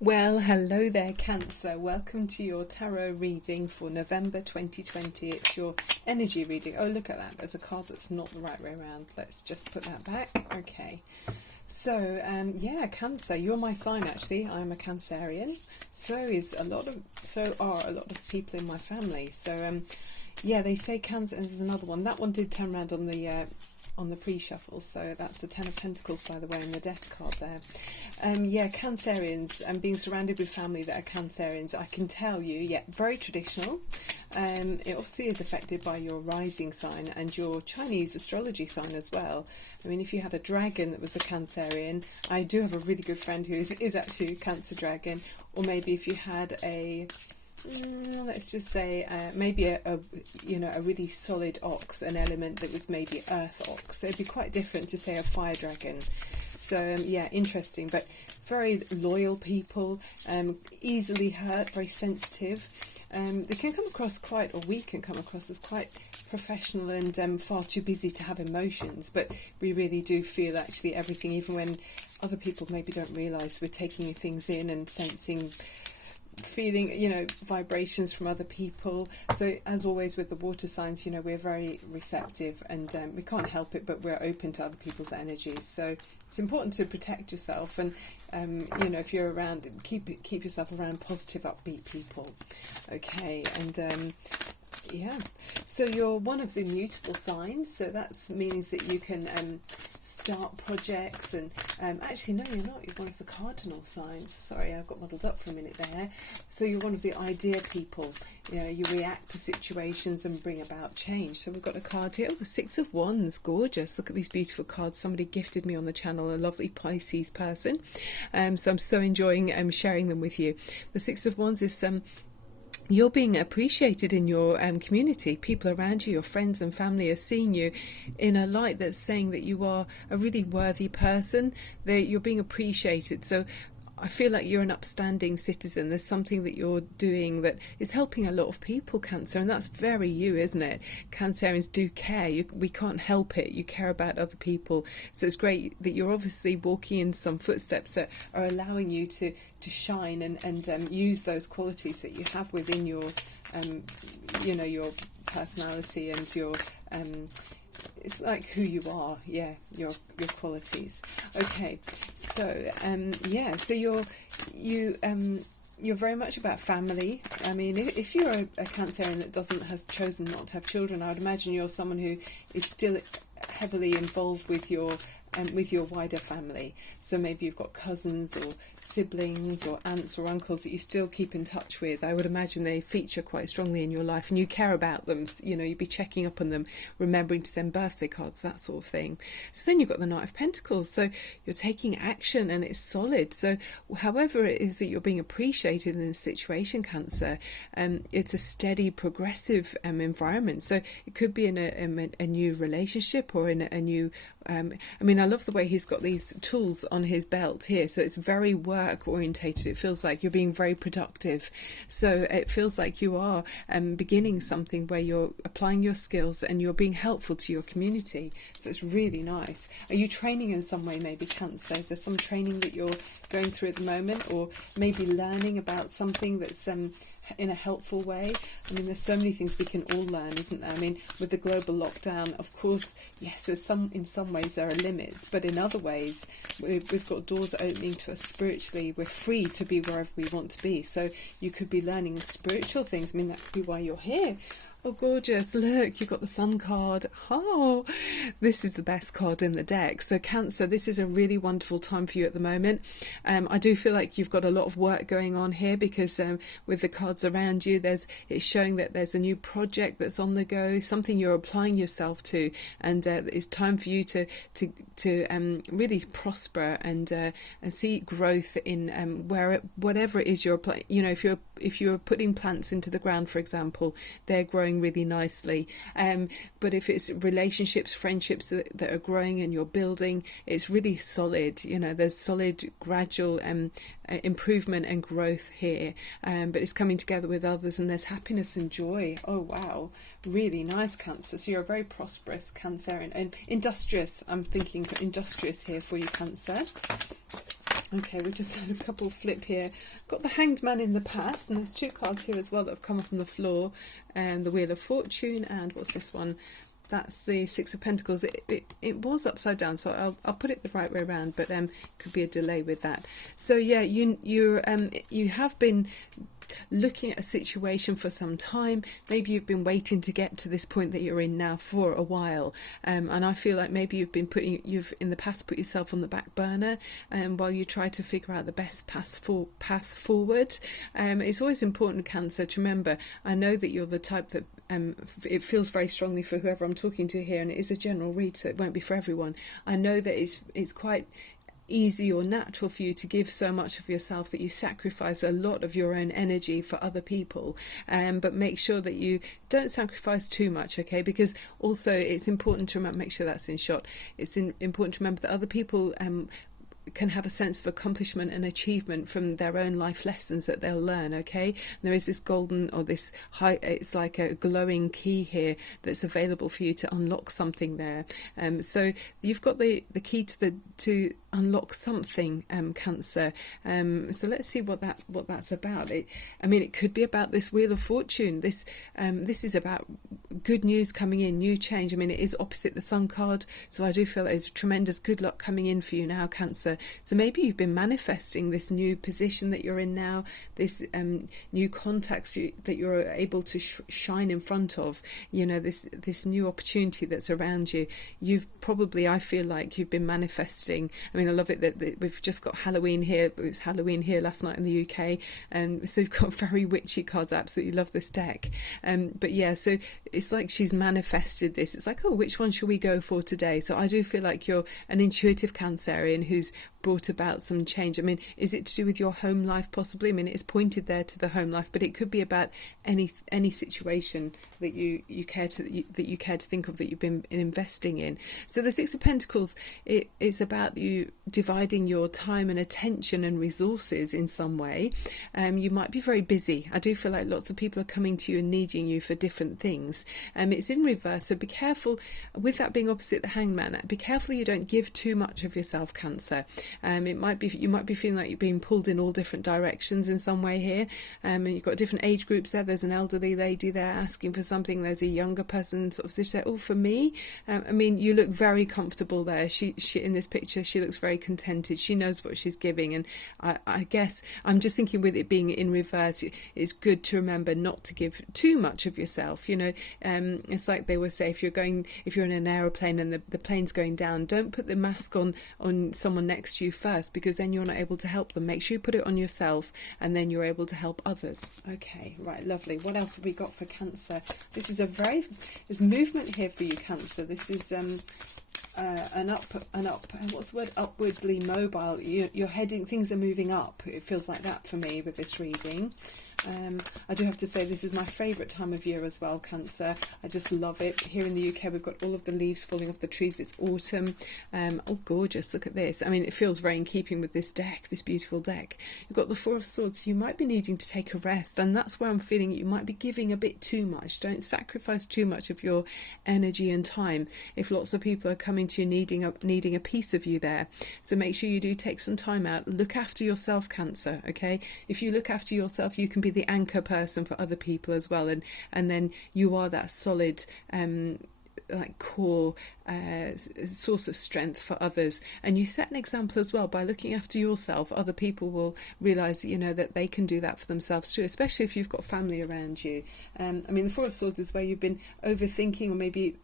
Well, hello there, Cancer. Welcome to your tarot reading for November 2020. It's your energy reading. Oh, look at that. There's a card that's not the right way around. Let's just put that back. Okay. So, yeah, Cancer. You're my sign, actually. I'm a Cancerian. So are a lot of people in my family. So, yeah, they say Cancer, and there's another one. That one did turn around on the pre-shuffle, so that's the Ten of Pentacles, by the way, in the death card there. Yeah, Cancerians, and being surrounded with family that are Cancerians, I can tell you, yeah, very traditional. It obviously is affected by your rising sign and your Chinese astrology sign as well. I mean, if you had a dragon that was a Cancerian, I do have a really good friend who is actually a Cancer dragon, or maybe if you had a let's just say maybe a really solid ox, an element that was maybe earth ox. So it'd be quite different to say a fire dragon. So yeah, interesting, but very loyal people, easily hurt, very sensitive. They can come across we can come across as quite professional and far too busy to have emotions, but we really do feel actually everything, even when other people maybe don't realise we're taking things in and sensing, feeling, vibrations from other people. So as always with the water signs, we're very receptive, and we can't help it, but we're open to other people's energies. So it's important to protect yourself, and if you're around, keep yourself around positive, upbeat people. Okay, and yeah, so you're one of the mutable signs, so that means that you can start projects, and actually no, you're not, you're one of the cardinal signs. Sorry, I got muddled up for a minute there. So you're one of the idea people. You react to situations and bring about change. So we've got a card here, the Six of Wands. Gorgeous. Look at these beautiful cards. Somebody gifted me on the channel, a lovely Pisces person, so I'm so enjoying sharing them with you. The Six of Wands is you're being appreciated in your community. People around you, your friends and family, are seeing you in a light that's saying that you are a really worthy person, that you're being appreciated. So I feel like you're an upstanding citizen. There's something that you're doing that is helping a lot of people, Cancer, and that's very you, isn't it? Cancerians do care. We can't help it. You care about other people. So it's great that you're obviously walking in some footsteps that are allowing you to shine and use those qualities that you have within your, your personality and your... it's like who you are, yeah, your qualities. Okay, so yeah, so you're very much about family. I mean, if you're a Cancerian that has chosen not to have children, I would imagine you're someone who is still heavily involved with your wider family. So maybe you've got cousins or siblings or aunts or uncles that you still keep in touch with. I would imagine they feature quite strongly in your life, and you care about them. You'd be checking up on them, remembering to send birthday cards, that sort of thing. So then you've got the Knight of Pentacles. So you're taking action, and it's solid. So however it is that you're being appreciated in this situation, Cancer, it's a steady, progressive environment. So it could be in a new relationship, or in a new... I love the way he's got these tools on his belt here. So it's very work orientated. It feels like you're being very productive. So it feels like you are beginning something where you're applying your skills and you're being helpful to your community. So it's really nice. Are you training in some way, maybe, Cancer? Is there some training that you're going through at the moment, or maybe learning about something that's in a helpful way? I mean, there's so many things we can all learn, isn't there? I mean, with the global lockdown, of course, yes, in some ways there are limits, but in other ways we've got doors opening to us spiritually. We're free to be wherever we want to be. So you could be learning spiritual things. I mean, that could be why you're here. Oh, gorgeous. Look, you've got the Sun card. Oh, this is the best card in the deck. So Cancer, this is a really wonderful time for you at the moment. I do feel like you've got a lot of work going on here, because with the cards around you, it's showing that there's a new project that's on the go, something you're applying yourself to, and it's time for you to really prosper and see growth in whatever it is you're applying. If you're putting plants into the ground, for example, they're growing really nicely. But if it's relationships, friendships that are growing and you're building, it's really solid. There's solid, gradual improvement and growth here. But it's coming together with others, and there's happiness and joy. Oh, wow. Really nice, Cancer. So you're a very prosperous Cancer and industrious. I'm thinking industrious here for you, Cancer. Okay, we just had a couple flip here. Got the Hanged Man in the past, and there's 2 cards here as well that have come up on the floor. The Wheel of Fortune, and what's this one? That's the Six of Pentacles. It was upside down, so I'll put it the right way around, but could be a delay with that. So yeah, you have been looking at a situation for some time. Maybe you've been waiting to get to this point that you're in now for a while, and I feel like maybe you've in the past put yourself on the back burner while you try to figure out the best path forward. It's always important, Cancer, to remember, I know that you're the type that it feels very strongly for whoever I'm talking to here, and it is a general read, so it won't be for everyone. I know that it's quite easy or natural for you to give so much of yourself that you sacrifice a lot of your own energy for other people, but make sure that you don't sacrifice too much, okay? Because also it's important to remember, make sure that's in shot, it's important to remember that other people can have a sense of accomplishment and achievement from their own life lessons that they'll learn, okay? And there is this golden, or this high, it's like a glowing key here that's available for you to unlock something there. So you've got the key to unlock something, Cancer. So let's see what that's about. It could be about this Wheel of Fortune. This is about good news coming in, new change. It is opposite the Sun card, so I do feel there's tremendous good luck coming in for you now, Cancer. So maybe you've been manifesting this new position that you're in now, this new contacts that you're able to shine in front of, this new opportunity that's around you. I feel like you've been manifesting. I love it that we've just got Halloween here. It was Halloween here last night in the UK, so we've got very witchy cards. I absolutely love this deck. But yeah, so it's like she's manifested this. It's like, oh, which one shall we go for today? So I do feel like you're an intuitive Cancerian who's brought about some change. Is it to do with your home life possibly? It's pointed there to the home life, but it could be about any situation that you care to think of, that you've been investing in. So the Six of Pentacles, it's about you dividing your time and attention and resources in some way. You might be very busy. I do feel like lots of people are coming to you and needing you for different things. It's in reverse, so be careful with that being opposite the Hangman. Be careful you don't give too much of yourself, Cancer. You might be feeling like you're being pulled in all different directions in some way here. And you've got different age groups there. There's an elderly lady there asking for something. There's a younger person sort of saying, "Oh, for me." You look very comfortable there. She in this picture, she looks very contented. She knows what she's giving, and I guess I'm just thinking, with it being in reverse, it's good to remember not to give too much of yourself. It's like they would say, if you're in an aeroplane and the plane's going down, don't put the mask on someone next to you first, because then you're not able to help them. Make sure you put it on yourself, and then you're able to help others. Okay, right, lovely. What else have we got for Cancer? This is there's movement here for you, Cancer. This is what's the word? Upwardly mobile. You're heading, things are moving up. It feels like that for me with this reading. I do have to say, this is my favourite time of year as well, Cancer. I just love it. Here in the UK, we've got all of the leaves falling off the trees. It's autumn. Oh, gorgeous. Look at this. It feels very in keeping with this deck, this beautiful deck. You've got the Four of Swords. You might be needing to take a rest, and that's where I'm feeling you might be giving a bit too much. Don't sacrifice too much of your energy and time if lots of people are coming to you needing a piece of you there. So make sure you do take some time out. Look after yourself, Cancer, okay? If you look after yourself, you can be the anchor person for other people as well, and then you are that solid core source of strength for others, and you set an example as well by looking after yourself. Other people will realize that they can do that for themselves too, especially if you've got family around you. The Four of Swords is where you've been overthinking, or maybe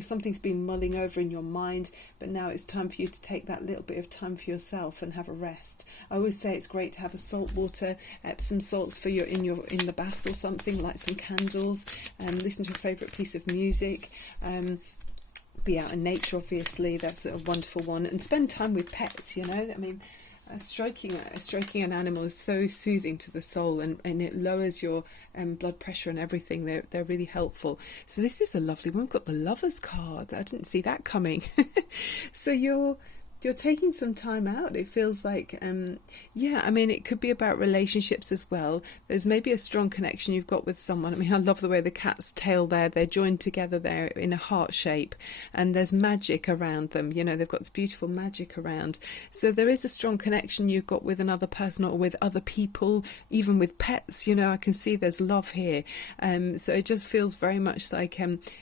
something's been mulling over in your mind, but now it's time for you to take that little bit of time for yourself and have a rest. I always say it's great to have a salt water, Epsom salts for in the bath or something, light some candles, listen to a favourite piece of music, be out in nature, obviously, that's a wonderful one, and spend time with pets. Stroking an animal is so soothing to the soul, and it lowers your blood pressure and everything. They're really helpful. So this is a lovely one. We've got the Lovers card. I didn't see that coming. So you're taking some time out. It feels like, yeah, I mean, it could be about relationships as well. There's maybe a strong connection you've got with someone. I mean, I love the way the cat's tail there, they're joined together there in a heart shape, and there's magic around them. You know, they've got this beautiful magic around. So there is a strong connection you've got with another person or with other people, even with pets. You know, I can see there's love here. So it just feels very much like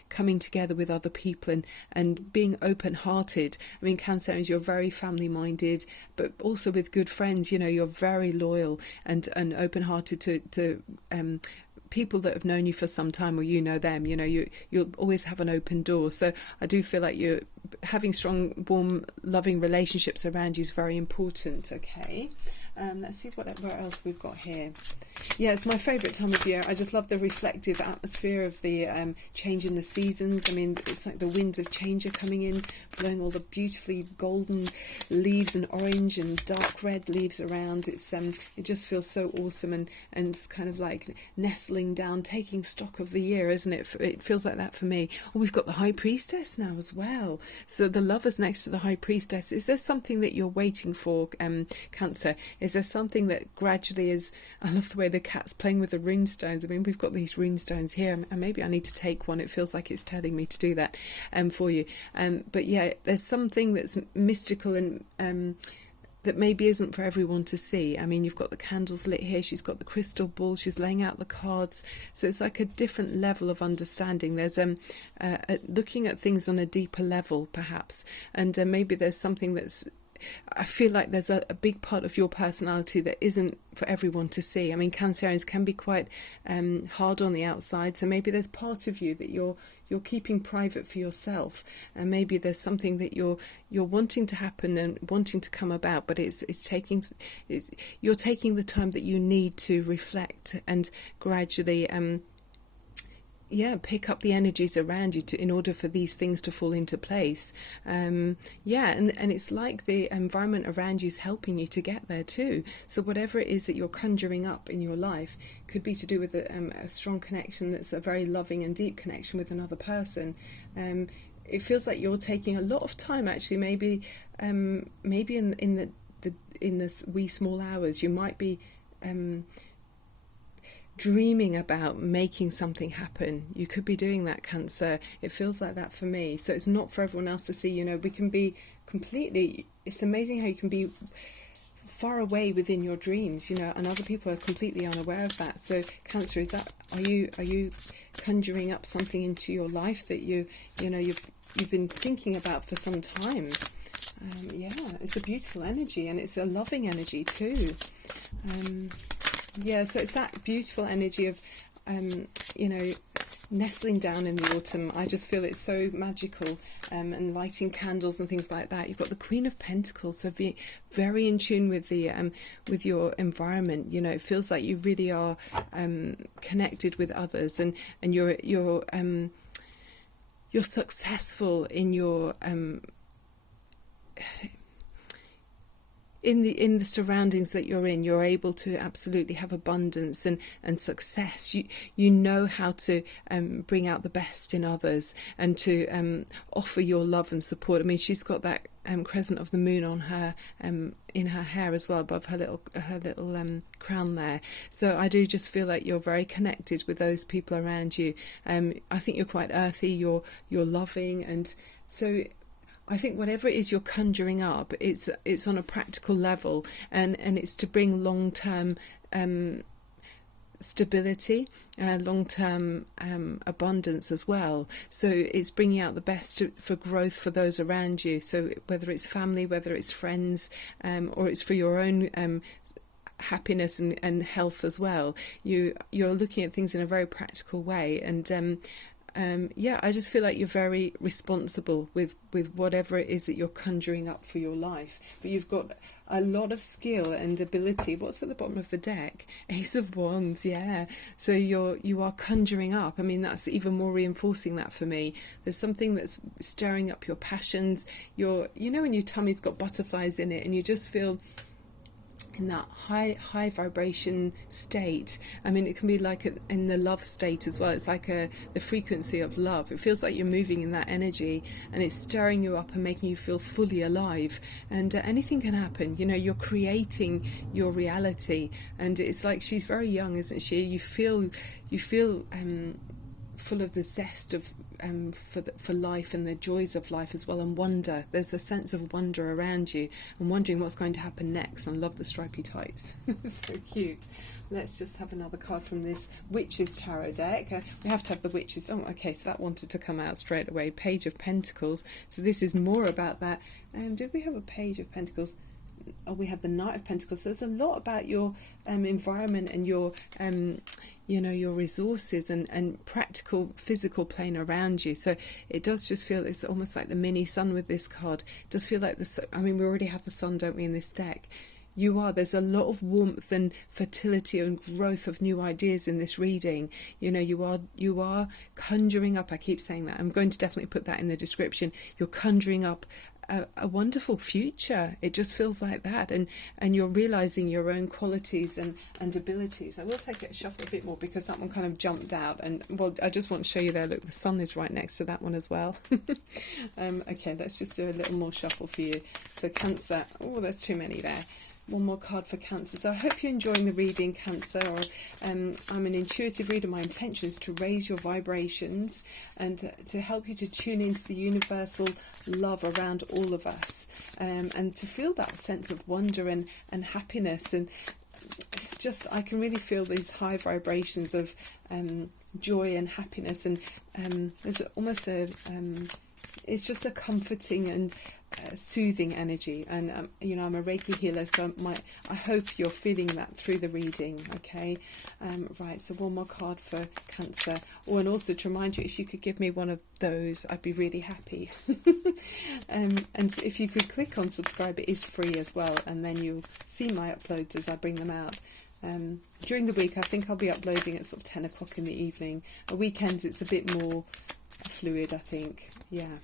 coming together with other people and being open-hearted. I mean, Cancerians, you're very family-minded, but also with good friends. You know, you're very loyal and open-hearted to people that have known you for some time, or you know them. You know, you'll always have an open door. So I do feel like you're having strong, warm, loving relationships around you is very important. Okay. Let's see what else we've got here. Yeah, it's my favourite time of year. I just love the reflective atmosphere of the change in the seasons. I mean, it's like the winds of change are coming in, blowing all the beautifully golden leaves and orange and dark red leaves around. It's it just feels so awesome, and it's kind of like nestling down, taking stock of the year, isn't it? It feels like that for me. Oh, we've got the High Priestess now as well. So the Lovers next to the High Priestess. Is there something that you're waiting for, Cancer? Is there something that gradually is... I love the way the cat's playing with the rune stones. I mean, we've got these rune stones here, and maybe I need to take one. It feels like it's telling me to do that for you. But yeah, there's something that's mystical and that maybe isn't for everyone to see. I mean, you've got the candles lit here. She's got the crystal ball. She's laying out the cards. So it's like a different level of understanding. There's looking at things on a deeper level, perhaps. And maybe there's something that's... I feel like there's a big part of your personality that isn't for everyone to see. I mean, Cancerians can be quite hard on the outside, so maybe there's part of you that you're keeping private for yourself, and maybe there's something that you're wanting to happen and wanting to come about, but you're taking the time that you need to reflect and gradually pick up the energies around you in order for these things to fall into place. And it's like the environment around you is helping you to get there too. So whatever it is that you're conjuring up in your life could be to do with a strong connection that's a very loving and deep connection with another person. It feels like you're taking a lot of time, actually. Maybe in the wee small hours, you might be dreaming about making something happen. You could be doing that, Cancer. It feels like that for me. So it's not for everyone else to see. You know, we can be completely... It's amazing how you can be far away within your dreams, you know, and other people are completely unaware of that. So Cancer, are you conjuring up something into your life that you've been thinking about for some time? It's a beautiful energy, and it's a loving energy too. So it's that beautiful energy of, nestling down in the autumn. I just feel it's so magical, and lighting candles and things like that. You've got the Queen of Pentacles, so be very in tune with the with your environment. You know, it feels like you really are connected with others, and you're successful in your in the surroundings that you're in. You're able to absolutely have abundance and success. You know how to bring out the best in others and to offer your love and support. I mean, she's got that crescent of the moon on her in her hair as well, above her little crown there. So I do just feel like you're very connected with those people around you. I think you're quite earthy. You're loving, and so I think whatever it is you're conjuring up, it's on a practical level, and it's to bring long-term stability, long-term abundance as well. So it's bringing out the best for growth for those around you. So whether it's family, whether it's friends, or it's for your own happiness and health as well. You're looking at things in a very practical way, and I just feel like you're very responsible with whatever it is that you're conjuring up for your life. But you've got a lot of skill and ability. What's at the bottom of the deck? Ace of Wands, yeah. So you are conjuring up. I mean, that's even more reinforcing that for me. There's something that's stirring up your passions. When your tummy's got butterflies in it, and you just feel... in that high vibration state. I mean, it can be like in the love state as well. It's like the frequency of love. It feels like you're moving in that energy, and it's stirring you up and making you feel fully alive. And anything can happen. You know, you're creating your reality, and it's like she's very young, isn't she? You feel full of the zest of for life and the joys of life as well, and wonder. There's a sense of wonder around you and wondering what's going to happen next. I love the stripy tights. So cute. Let's just have another card from this Witches Tarot deck. We have to have the Witches. Oh, okay, so that wanted to come out straight away. Page of Pentacles. So this is more about that. Did we have a Page of Pentacles? Oh, we had the Knight of Pentacles. So there's a lot about your environment and your you know, your resources and practical physical plane around you. So it does just feel, it's almost like the mini sun with this card. It does feel like I mean, we already have the sun, don't we, in this deck? There's a lot of warmth and fertility and growth of new ideas in this reading. You know, you are conjuring up, I keep saying that, I'm going to definitely put that in the description. You're conjuring up a wonderful future. It just feels like that, and you're realizing your own qualities and abilities. I will take it shuffle a bit more because that one kind of jumped out, and well, I just want to show you there, look, the sun is right next to that one as well. Okay, let's just do a little more shuffle for you. So Cancer, oh, there's too many there. One more card for Cancer. So I hope you're enjoying the reading, Cancer. Or I'm an intuitive reader. My intention is to raise your vibrations and to help you to tune into the universal love around all of us, and to feel that sense of wonder and happiness. And it's just, I can really feel these high vibrations of joy and happiness. And there's almost it's just a comforting and soothing energy. And you know, I'm a Reiki healer, so I hope you're feeling that through the reading. Okay, right, so one more card for Cancer. Oh, and also to remind you, if you could give me one of those, I'd be really happy. And if you could click on subscribe, it is free as well, and then you'll see my uploads as I bring them out. During the week, I think I'll be uploading at sort of 10 o'clock in the evening. At weekends, it's a bit more fluid, I think. Yeah.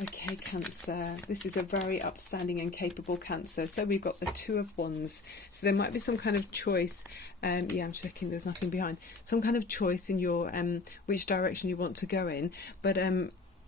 Okay, Cancer. This is a very upstanding and capable Cancer. So we've got the Two of Wands. So there might be some kind of choice. Yeah, I'm checking there's nothing behind. Some kind of choice in your which direction you want to go in. But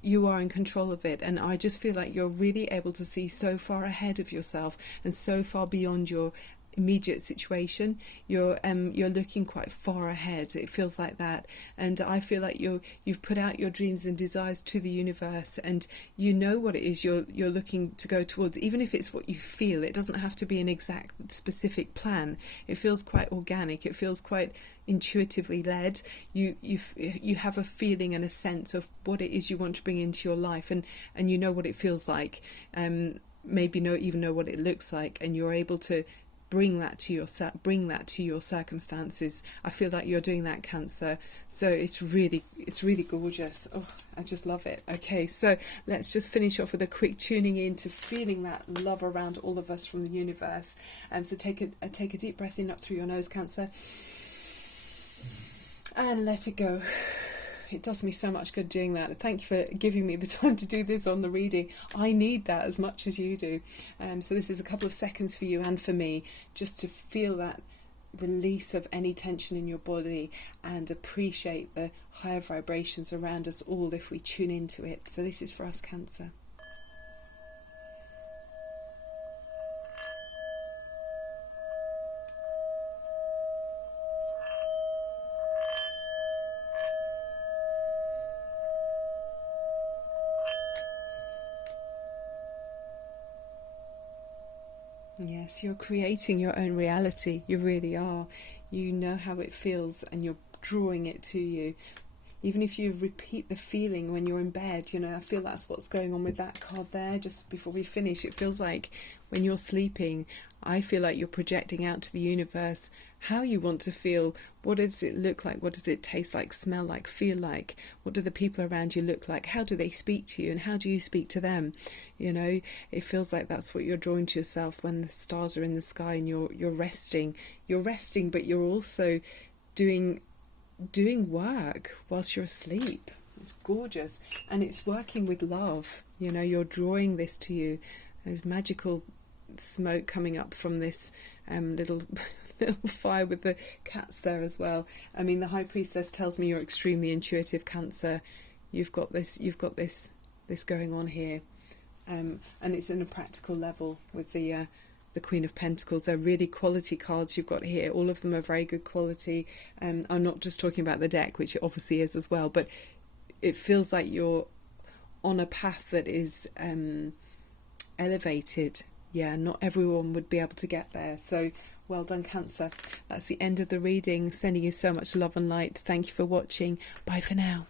you are in control of it. And I just feel like you're really able to see so far ahead of yourself and so far beyond your immediate situation. You're looking quite far ahead. It feels like that, and I feel like you've put out your dreams and desires to the universe, and you know what it is you're looking to go towards. Even if it's what you feel, it doesn't have to be an exact specific plan. It feels quite organic. It feels quite intuitively led. You have a feeling and a sense of what it is you want to bring into your life, and you know what it feels like. Maybe even know what it looks like, and you're able to bring that to your circumstances. I feel like you're doing that, Cancer. So it's really gorgeous. Oh, I just love it. Okay, so let's just finish off with a quick tuning in to feeling that love around all of us from the universe. So take a deep breath in up through your nose, Cancer, and let it go. It does me so much good doing that. Thank you for giving me the time to do this on the reading. I need that as much as you do. So this is a couple of seconds for you and for me, just to feel that release of any tension in your body and appreciate the higher vibrations around us all if we tune into it. So this is for us, Cancer. Yes, you're creating your own reality. You really are. You know how it feels and you're drawing it to you. Even if you repeat the feeling when you're in bed, you know, I feel that's what's going on with that card there. Just before we finish, it feels like when you're sleeping, I feel like you're projecting out to the universe how you want to feel. What does it look like? What does it taste like, smell like, feel like? What do the people around you look like? How do they speak to you, and how do you speak to them? You know, it feels like that's what you're drawing to yourself when the stars are in the sky and you're resting. You're resting, but you're also doing work whilst you're asleep. It's gorgeous, and it's working with love. You know, you're drawing this to you. There's magical smoke coming up from this little little fire with the cats there as well. I mean, the High Priestess tells me you're extremely intuitive, Cancer. You've got this going on here, and it's in a practical level with the Queen of Pentacles. They're really quality cards you've got here. All of them are very good quality. I'm not just talking about the deck, which it obviously is as well, but it feels like you're on a path that is elevated. Yeah, not everyone would be able to get there. So well done, Cancer. That's the end of the reading. Sending you so much love and light. Thank you for watching. Bye for now.